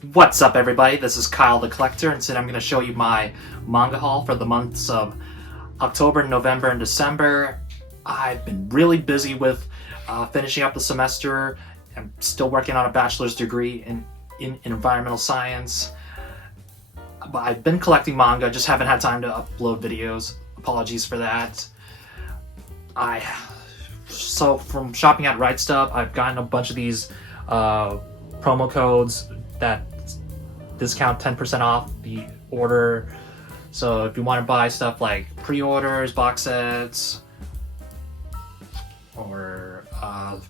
What's up, everybody? This is Kyle the Collector, and today I'm going to show you my manga haul for the months of October, November, and December. I've been really busy with finishing up the semester. I'm still working on a bachelor's degree in environmental science. But I've been collecting manga, just haven't had time to upload videos. Apologies for that. So from shopping at Right Stuff, I've gotten a bunch of these promo codes that discount 10% off the order. So if you want to buy stuff like pre-orders, box sets, or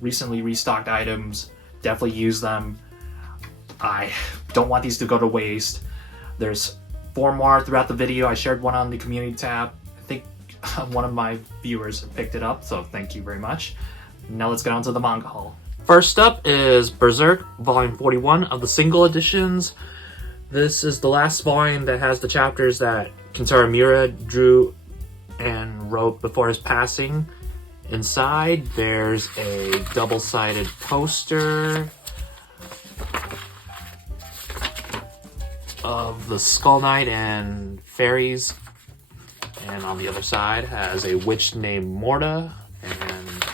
recently restocked items, definitely use them. I don't want these to go to waste. There's 4 more throughout the video. I shared one on the community tab. I think one of my viewers picked it up, so thank you very much. Now let's get on to the manga haul. First up is Berserk, volume 41 of the single editions. This is the last volume that has the chapters that Kentaro Miura drew and wrote before his passing. Inside, there's a double-sided poster of the Skull Knight and fairies. And on the other side has a witch named Morta. And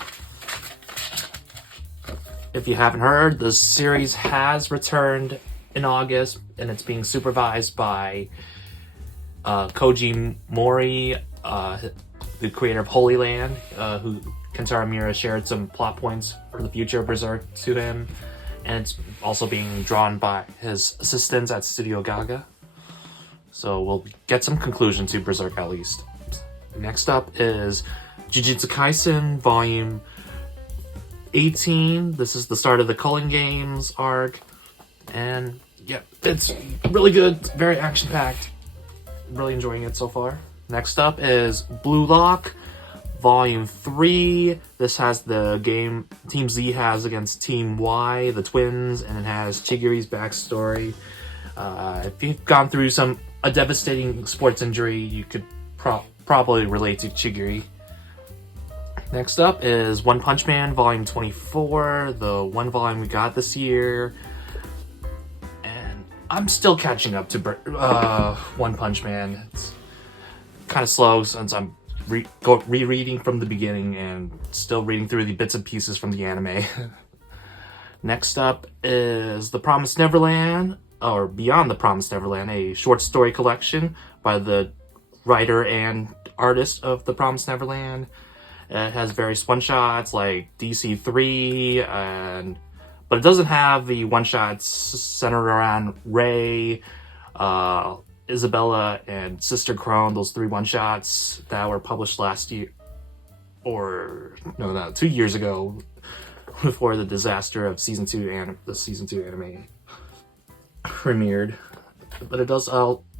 if you haven't heard, the series has returned in August, and it's being supervised by Koji Mori, the creator of Holy Land, who Kentaro Miura shared some plot points for the future of Berserk to him, and it's also being drawn by his assistants at Studio Gaga. So we'll get some conclusion to Berserk at least. Next up is Jujutsu Kaisen, volume 18. This is the start of the Culling Games arc, and yeah, it's really good. It's very action-packed. Really enjoying it so far. Next up is Blue Lock, volume 3. This has the game Team Z has against Team Y, the twins, and it has Chigury's backstory. If you've gone through a devastating sports injury, you could probably relate to Chigury. Next up is One Punch Man, volume 24, the one volume we got this year. And I'm still catching up to One Punch Man. It's kind of slow since I'm rereading from the beginning and still reading through the bits and pieces from the anime. Next up is The Promised Neverland, or Beyond the Promised Neverland, a short story collection by the writer and artist of The Promised Neverland. It has various one-shots like DC3, but it doesn't have the one-shots centered around Rei, Isabella, and Sister Crone, those 3 one-shots that were published last year, or no, 2 years ago, before the disaster of season 2 and the season 2 anime premiered. But it does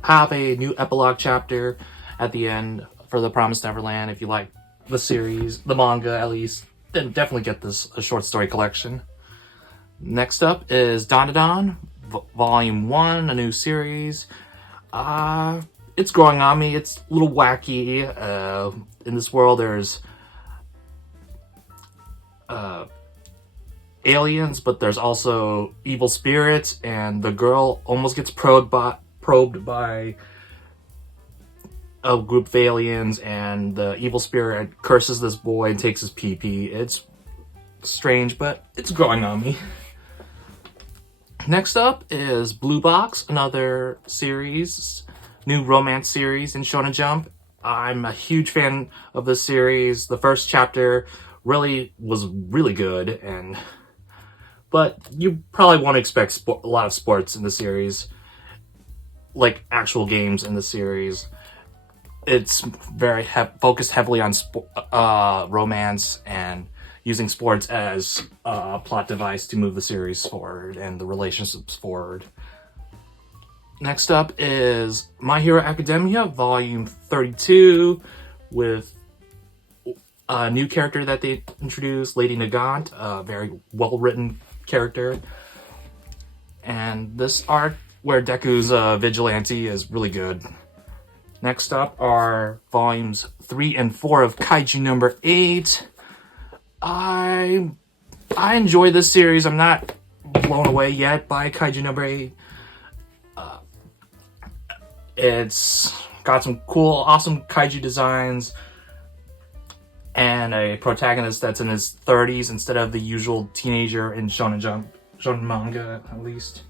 have a new epilogue chapter at the end for The Promised Neverland. If you like the series, the manga at least, then definitely get this a short story collection. Next up is Dandadan, volume 1, a new series. It's growing on me. It's a little wacky. In this world, there's aliens, but there's also evil spirits, and the girl almost gets probed by a group of aliens, and the evil spirit curses this boy and takes his pee-pee. It's strange, but it's growing on me. Next up is Blue Box, another series, new romance series in Shonen Jump. I'm a huge fan of this series. The first chapter was really good, but you probably want to expect a lot of sports in the series, like actual games in the series. It's very focused heavily on romance and using sports as a plot device to move the series forward and the relationships forward. Next up is My Hero Academia, volume 32, with a new character that they introduced, Lady Nagant, a very well-written character. And this arc, where Deku's vigilante, is really good. Next up are volumes 3 and 4 of Kaiju number 8. I enjoy this series. I'm not blown away yet by Kaiju number 8. It's got some cool, awesome kaiju designs and a protagonist that's in his 30s instead of the usual teenager in shonen manga, at least.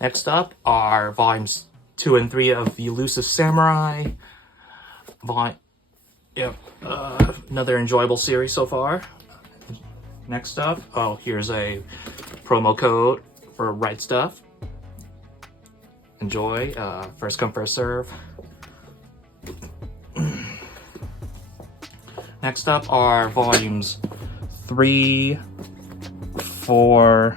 Next up are volumes 2 and 3 of The Elusive Samurai. Another enjoyable series so far. Next up, here's a promo code for Right Stuff. Enjoy. First come, first serve. Next up are volumes 3, 4,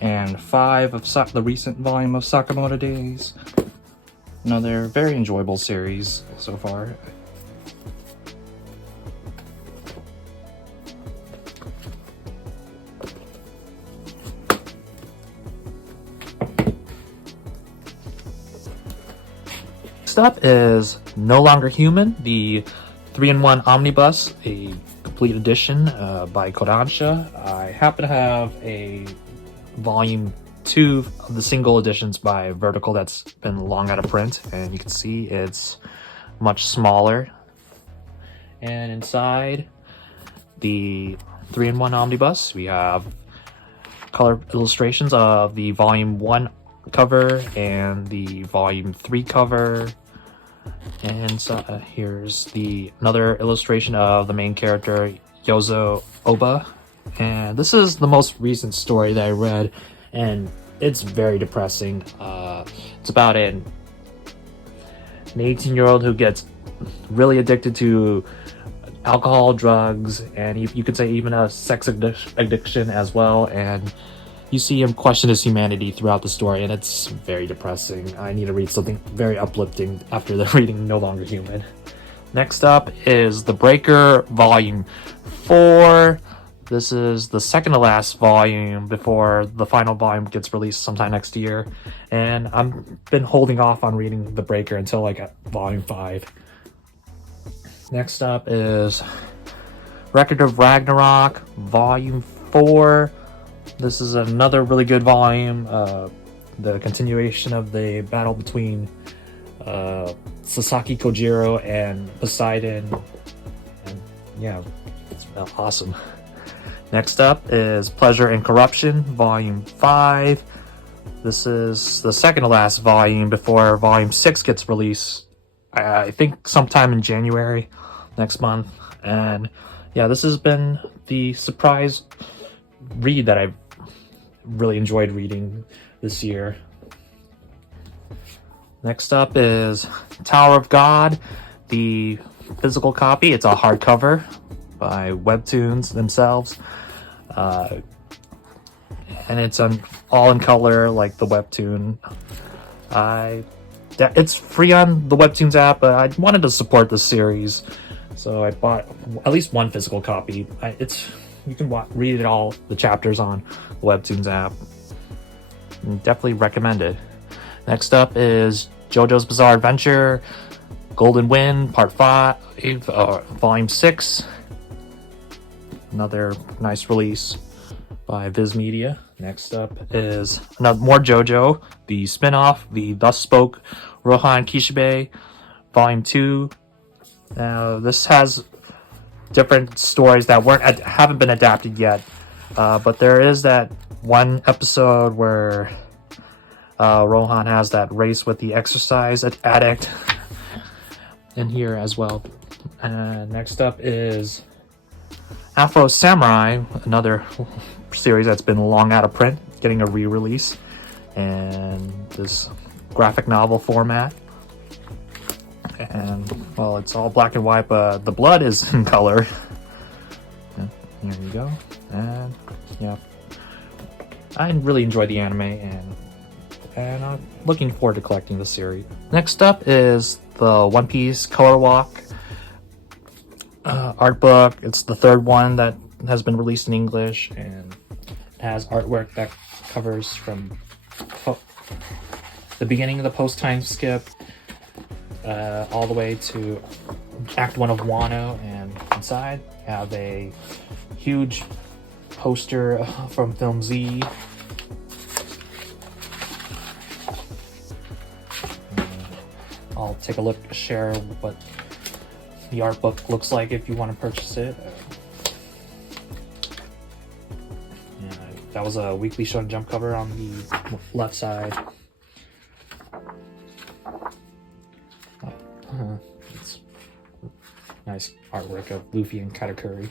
and 5 of the recent volume of Sakamoto Days. Another very enjoyable series so far. Next up is No Longer Human, the 3-in-1 Omnibus, a complete edition by Kodansha. I happen to have a volume 2 of the single editions by Vertical that's been long out of print, and you can see it's much smaller. And inside the 3-in-1 Omnibus, we have color illustrations of the volume 1 cover and the volume 3 cover. And so here's another illustration of the main character, Yozo Oba. And this is the most recent story that I read, and it's very depressing. It's about an 18-year-old who gets really addicted to alcohol, drugs, and you could say even a sex addiction as well. And you see him question his humanity throughout the story, and it's very depressing. I need to read something very uplifting after the reading No Longer Human. Next up is The Breaker, Volume 4. This is the second to last volume before the final volume gets released sometime next year. And I've been holding off on reading The Breaker until like Volume 5. Next up is Record of Ragnarok, Volume 4. This is another really good volume, the continuation of the battle between Sasaki Kojiro and Poseidon, and yeah, it's awesome. Next up is Pleasure and Corruption, Volume 5. This is the second to last volume before Volume 6 gets released, I think sometime in January next month. And yeah, this has been the surprise read that I've really enjoyed reading this year. Next up is Tower of God, the physical copy. It's a hardcover by Webtoons themselves. And it's all in color like the Webtoon. It's free on the Webtoons app, but I wanted to support the series, so I bought at least one physical copy. You can read it all, the chapters on the Webtoons app. Definitely recommend it. Next up is JoJo's Bizarre Adventure, Golden Wind, Part 5, Volume 6. Another nice release by Viz Media. Next up is more JoJo, the spin-off, the Thus Spoke Rohan Kishibe, Volume 2. Now, this has different stories that haven't been adapted yet, but there is that one episode where Rohan has that race with the exercise addict in here as well. Next up is Afro Samurai, another series that's been long out of print, getting a re-release, and this graphic novel format. And well, it's all black and white, but the blood is in color. And here you go. And yeah, I really enjoy the anime, and I'm looking forward to collecting the series. Next up is the One Piece Color Walk art book. It's the third one that has been released in English, and it has artwork that covers from the beginning of the post-time skip all the way to Act 1 of Wano, and inside have a huge poster from Film Z. I'll take a look, share what the art book looks like if you want to purchase it. Yeah, that was a Weekly Shonen Jump cover on the left side. It's nice artwork of Luffy and Katakuri.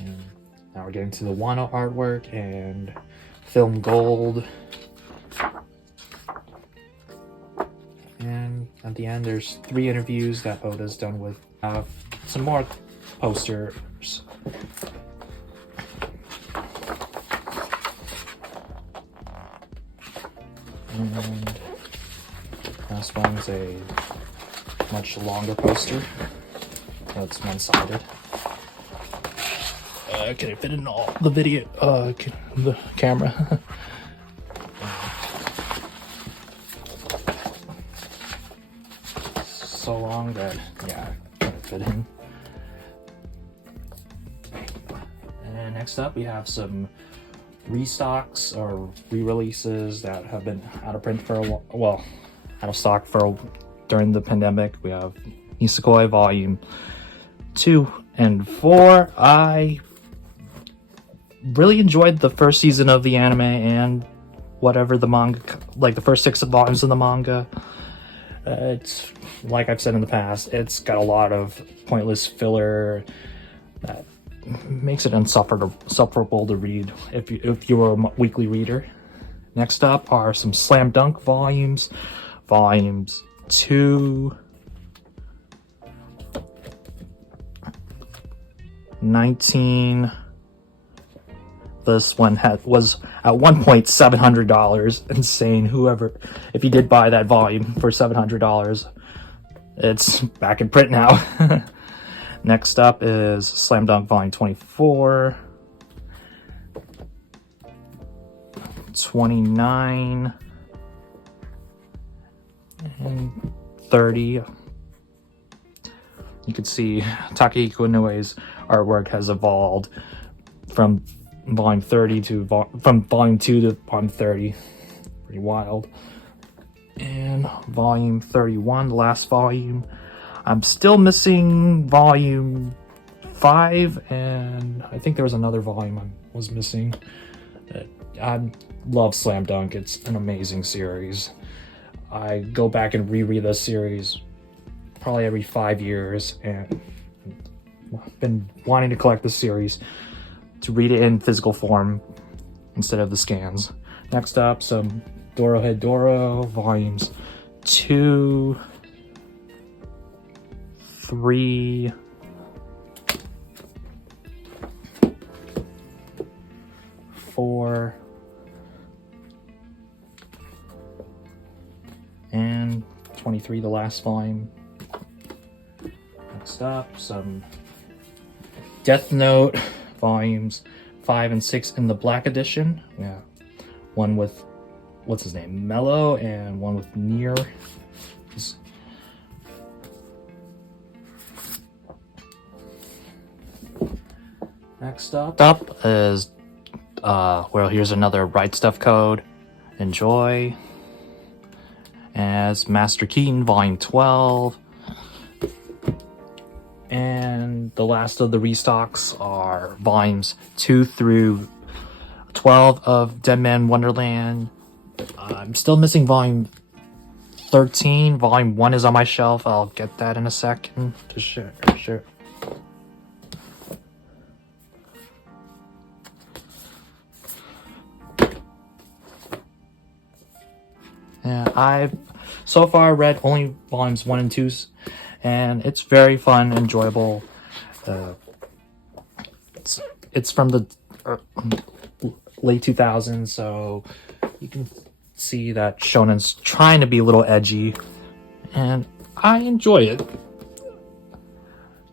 And now we're getting to the Wano artwork and film gold. And at the end, there's 3 interviews that Oda's done with some more posters. And last one's a much longer poster. That's one-sided. Can it fit in all the video? The camera. So long that can't fit in. And next up, we have some restocks or re-releases that have been out of print for a while. Well, out of stock for during the pandemic. We have Nisekoi Volume 2 and 4. I really enjoyed the first season of the anime and whatever the manga, like the first 6 volumes of the manga. It's like I've said in the past, it's got a lot of pointless filler that makes it insufferable to read if you're a weekly reader. Next up are some Slam Dunk volumes 2, 19. This one was at one point $700. Insane. If you did buy that volume for $700, it's back in print now. Next up is Slam Dunk Volume 24, 29, and 30. You can see Takehiko Inoue's artwork has evolved from volume 30 to from volume 2 to volume 30. Pretty wild. And volume 31, the last volume. I'm still missing volume 5, and I think there was another volume I was missing. I love Slam Dunk. It's an amazing series. I go back and reread this series probably every 5 years, and I've been wanting to collect this series to read it in physical form instead of the scans. Next up, some Dorohedoro volumes 2, 3, 4, and 23, the last volume. Next up, some Death Note volumes 5 and 6 in the black edition. Yeah, one with what's his name, Mello, and one with Nier. Next up is well, here's another Right Stuff code. Enjoy. As Master Keaton Volume 12. And the last of the restocks are volumes 2 through 12 of Dead Man Wonderland. I'm still missing volume 13. Volume 1 is on my shelf. I'll get that in a second to share. Yeah, I've so far read only volumes 1 and 2, and it's very fun, enjoyable. It's from the late 2000s, so you can see that Shonen's trying to be a little edgy, and I enjoy it. You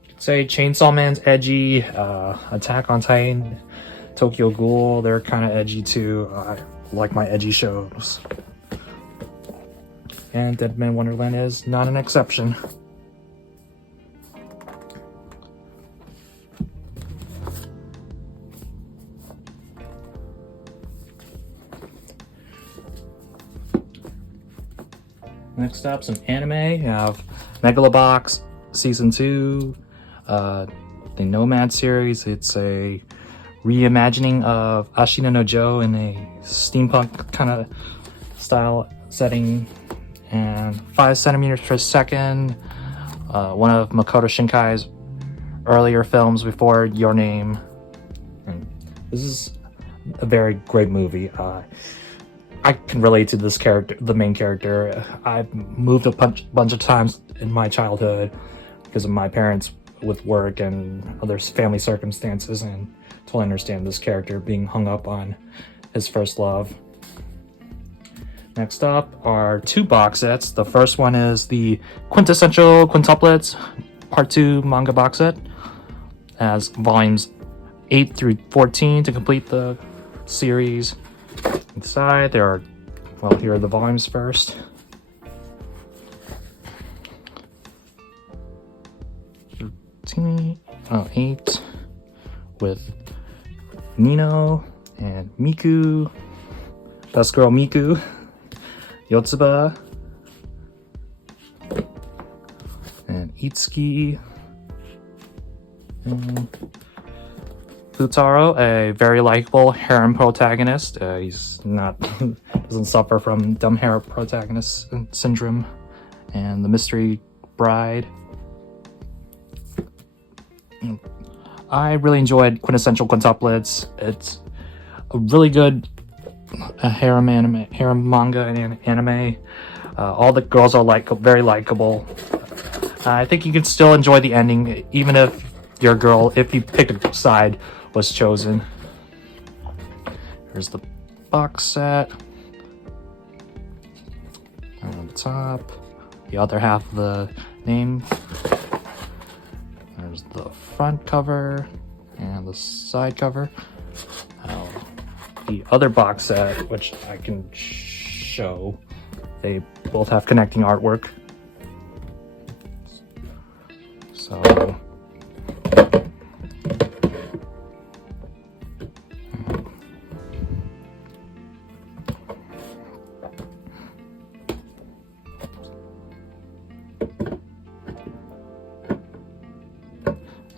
could say Chainsaw Man's edgy, Attack on Titan, Tokyo Ghoul, they're kind of edgy too. I like my edgy shows. And Dead Man Wonderland is not an exception. Next up, some anime. You have Megalobox Season 2, the Nomad series. It's a reimagining of Ashina no Joe in a steampunk kind of style setting, and 5 centimeters per second. One of Makoto Shinkai's earlier films before Your Name. And this is a very great movie. I can relate to this character, the main character. I've moved a bunch of times in my childhood because of my parents with work and other family circumstances, and totally understand this character being hung up on his first love. Next up are 2 box sets. The first one is the Quintessential Quintuplets Part 2 manga box set, as volumes 8 through 14 to complete the series. Inside there are, well, here are the volumes first. Oh, 8 with Nino and Miku, best girl Miku, Yotsuba, and Itsuki, and Futaro, a very likable harem protagonist. He's not doesn't suffer from dumb harem protagonist syndrome. And the mystery bride. I really enjoyed Quintessential Quintuplets. It's a really good harem manga and anime. All the girls are very likable. I think you can still enjoy the ending, even if your girl, if you picked a side, was chosen. Here's the box set. And on the top, the other half of the name. There's the front cover and the side cover. The other box set, which I can show, they both have connecting artwork. So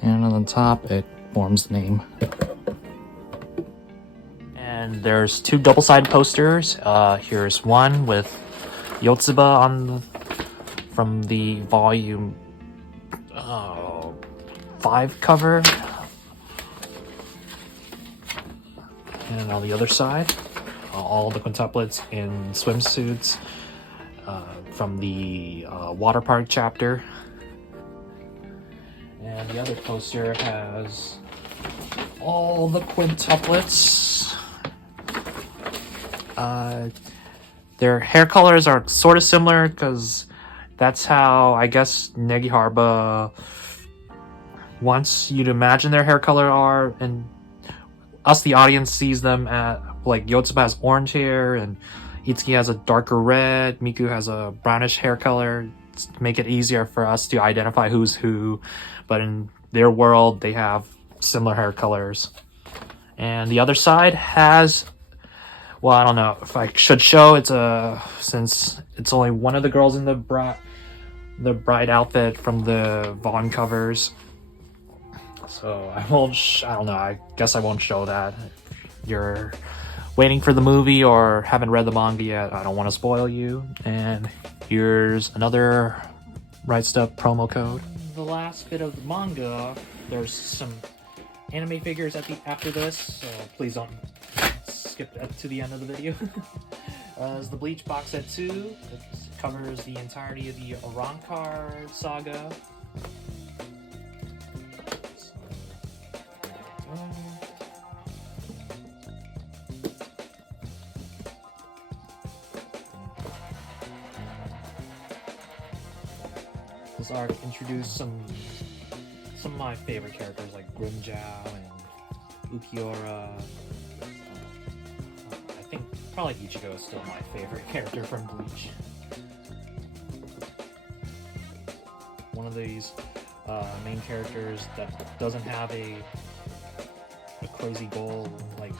and on the top it forms the name. And there's 2 double-sided posters. Here's one with Yotsuba from the volume 5 cover. And on the other side, all the quintuplets in swimsuits from the water park chapter. And the other poster has all the quintuplets. Their hair colors are sort of similar because that's how, I guess, Negiharba wants you to imagine their hair color are, and us, the audience, sees them at, like, Yotsuba has orange hair, and Itsuki has a darker red, Miku has a brownish hair color, to make it easier for us to identify who's who, but in their world, they have similar hair colors. And the other side has, well, I don't know if I should show, since it's only one of the girls in the bride outfit from the Vaughn covers. So I don't know, I guess I won't show that. If you're waiting for the movie or haven't read the manga yet, I don't want to spoil you. And here's another Right Stuff promo code. The last bit of the manga, there's some anime figures after this, so please don't skip to the end of the video. Is the Bleach box set 2. It covers the entirety of the Arankar saga. This arc introduced some of my favorite characters like Grimjow and Ukiura. I think probably Ichigo is still my favorite character from Bleach. One of these main characters that doesn't have a crazy goal like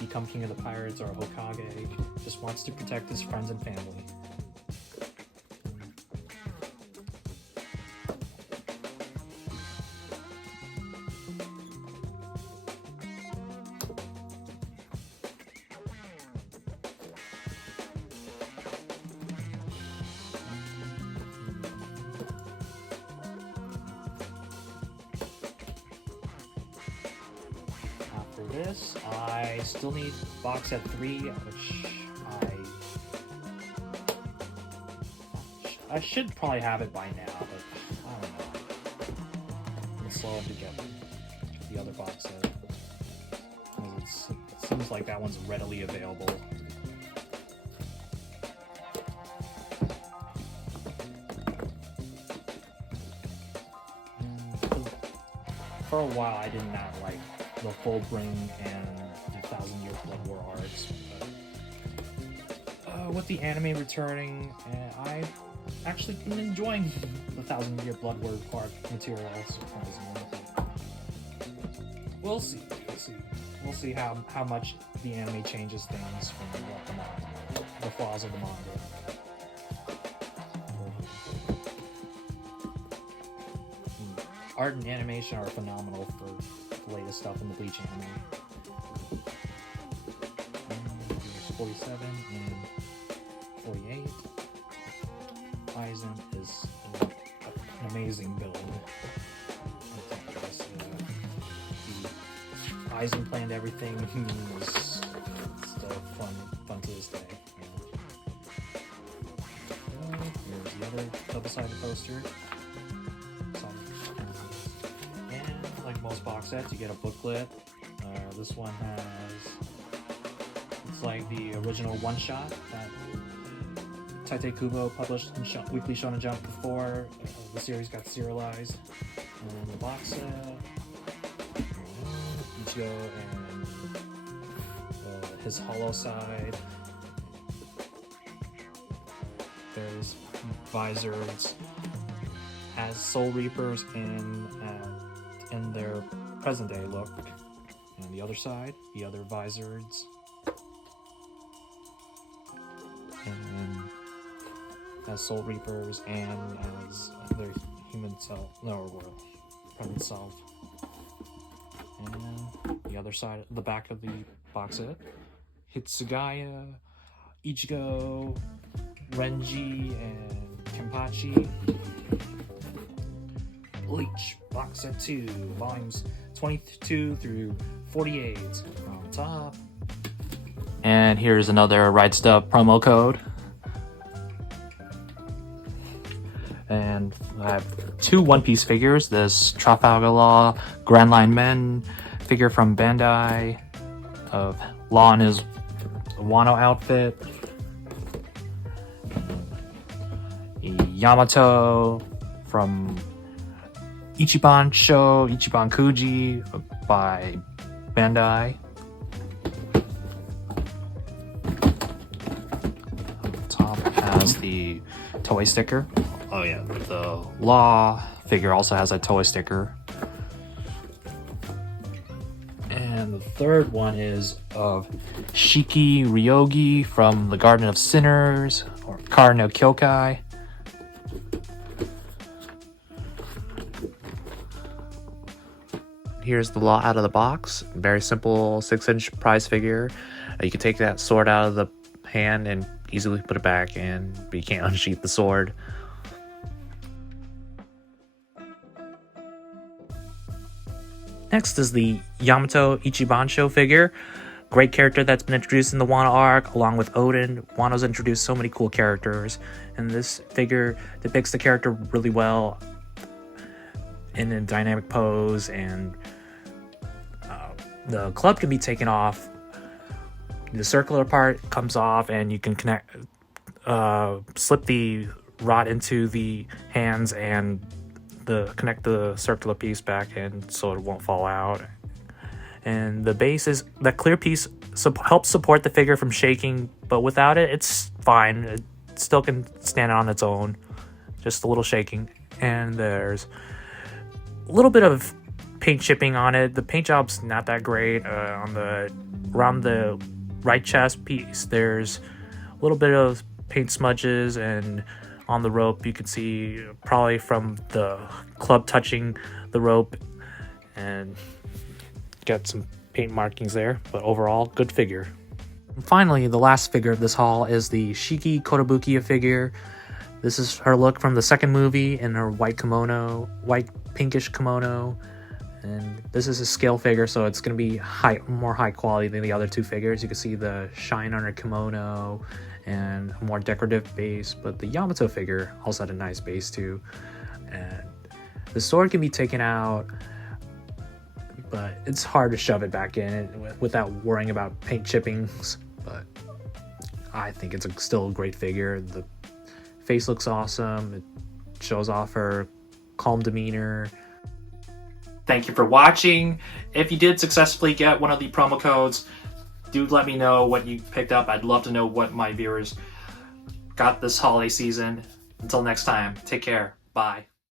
become king of the pirates or Hokage, just wants to protect his friends and family. this, I still need box set 3, which I should probably have it by now, but I don't know. I'm slow to get the other box set. It seems like that one's readily available. For a while, I did not like the Fullbring and the 1,000-Year Blood War arcs, but with the anime returning, I've actually been enjoying the 1,000-Year Blood War arc material, surprisingly. We'll see. We'll see how much the anime changes things from what the flaws of the manga. Art and animation are phenomenal for the latest stuff in the Bleach anime. 47 and 48. Aizen is an amazing build. Aizen planned everything. It's still fun to this day. Here's the other double-sided poster. And like most box sets, you get a booklet. This one it's like the original one-shot that Tite Kubo published in Weekly Shonen Jump before the series got serialized. And the box set, Ichigo and his hollow side. There's visors as Soul Reapers in their present day look. And the other side, the other visors. And as Soul Reapers and as their human self, lower world, present self. And the other side, the back of the box set, Hitsugaya, Ichigo, Renji, and Kenpachi. Bleach, box set 2, volumes 22 through 48 on top. And here's another Right Stuff promo code. And I have 2 One Piece figures. This Trafalgar Law Grand Line Men figure from Bandai of Law in his Wano outfit. Yamato from Ichiban Kuji by Bandai. Top has the toy sticker. Oh yeah, the Law figure also has a toy sticker. And the third one is of Shiki Ryogi from the Garden of Sinners, or Kar no Kyokai. Here's the Law out of the box. Very simple 6-inch prize figure. You can take that sword out of the hand and easily put it back in, but you can't unsheath the sword. Next is the Yamato Ichibansho figure. Great character that's been introduced in the Wano arc, along with Odin. Wano's introduced so many cool characters, and this figure depicts the character really well in a dynamic pose, and the club can be taken off. The circular part comes off, and you can slip the rod into the hands and connect the circular piece back in so it won't fall out. And the base is that clear piece helps support the figure from shaking, but without it, it's fine. It still can stand on its own, just a little shaking. And there's a little bit of paint chipping on it. The paint job's not that great. Around the right chest piece, there's a little bit of paint smudges, and on the rope you can see probably from the club touching the rope, and got some paint markings there, but overall good figure. And finally, the last figure of this haul is the Shiki Kotobukiya figure. This is her look from the second movie in her white pinkish kimono, And this is a scale figure, so it's going to be more high quality than the other two figures. You can see the shine on her kimono and a more decorative base, but the Yamato figure also had a nice base too. And the sword can be taken out, but it's hard to shove it back in without worrying about paint chippings. But I think it's still a great figure. The face looks awesome. It shows off her calm demeanor. Thank you for watching. If you did successfully get one of the promo codes, do let me know what you picked up. I'd love to know what my viewers got this holiday season. Until next time, take care. Bye.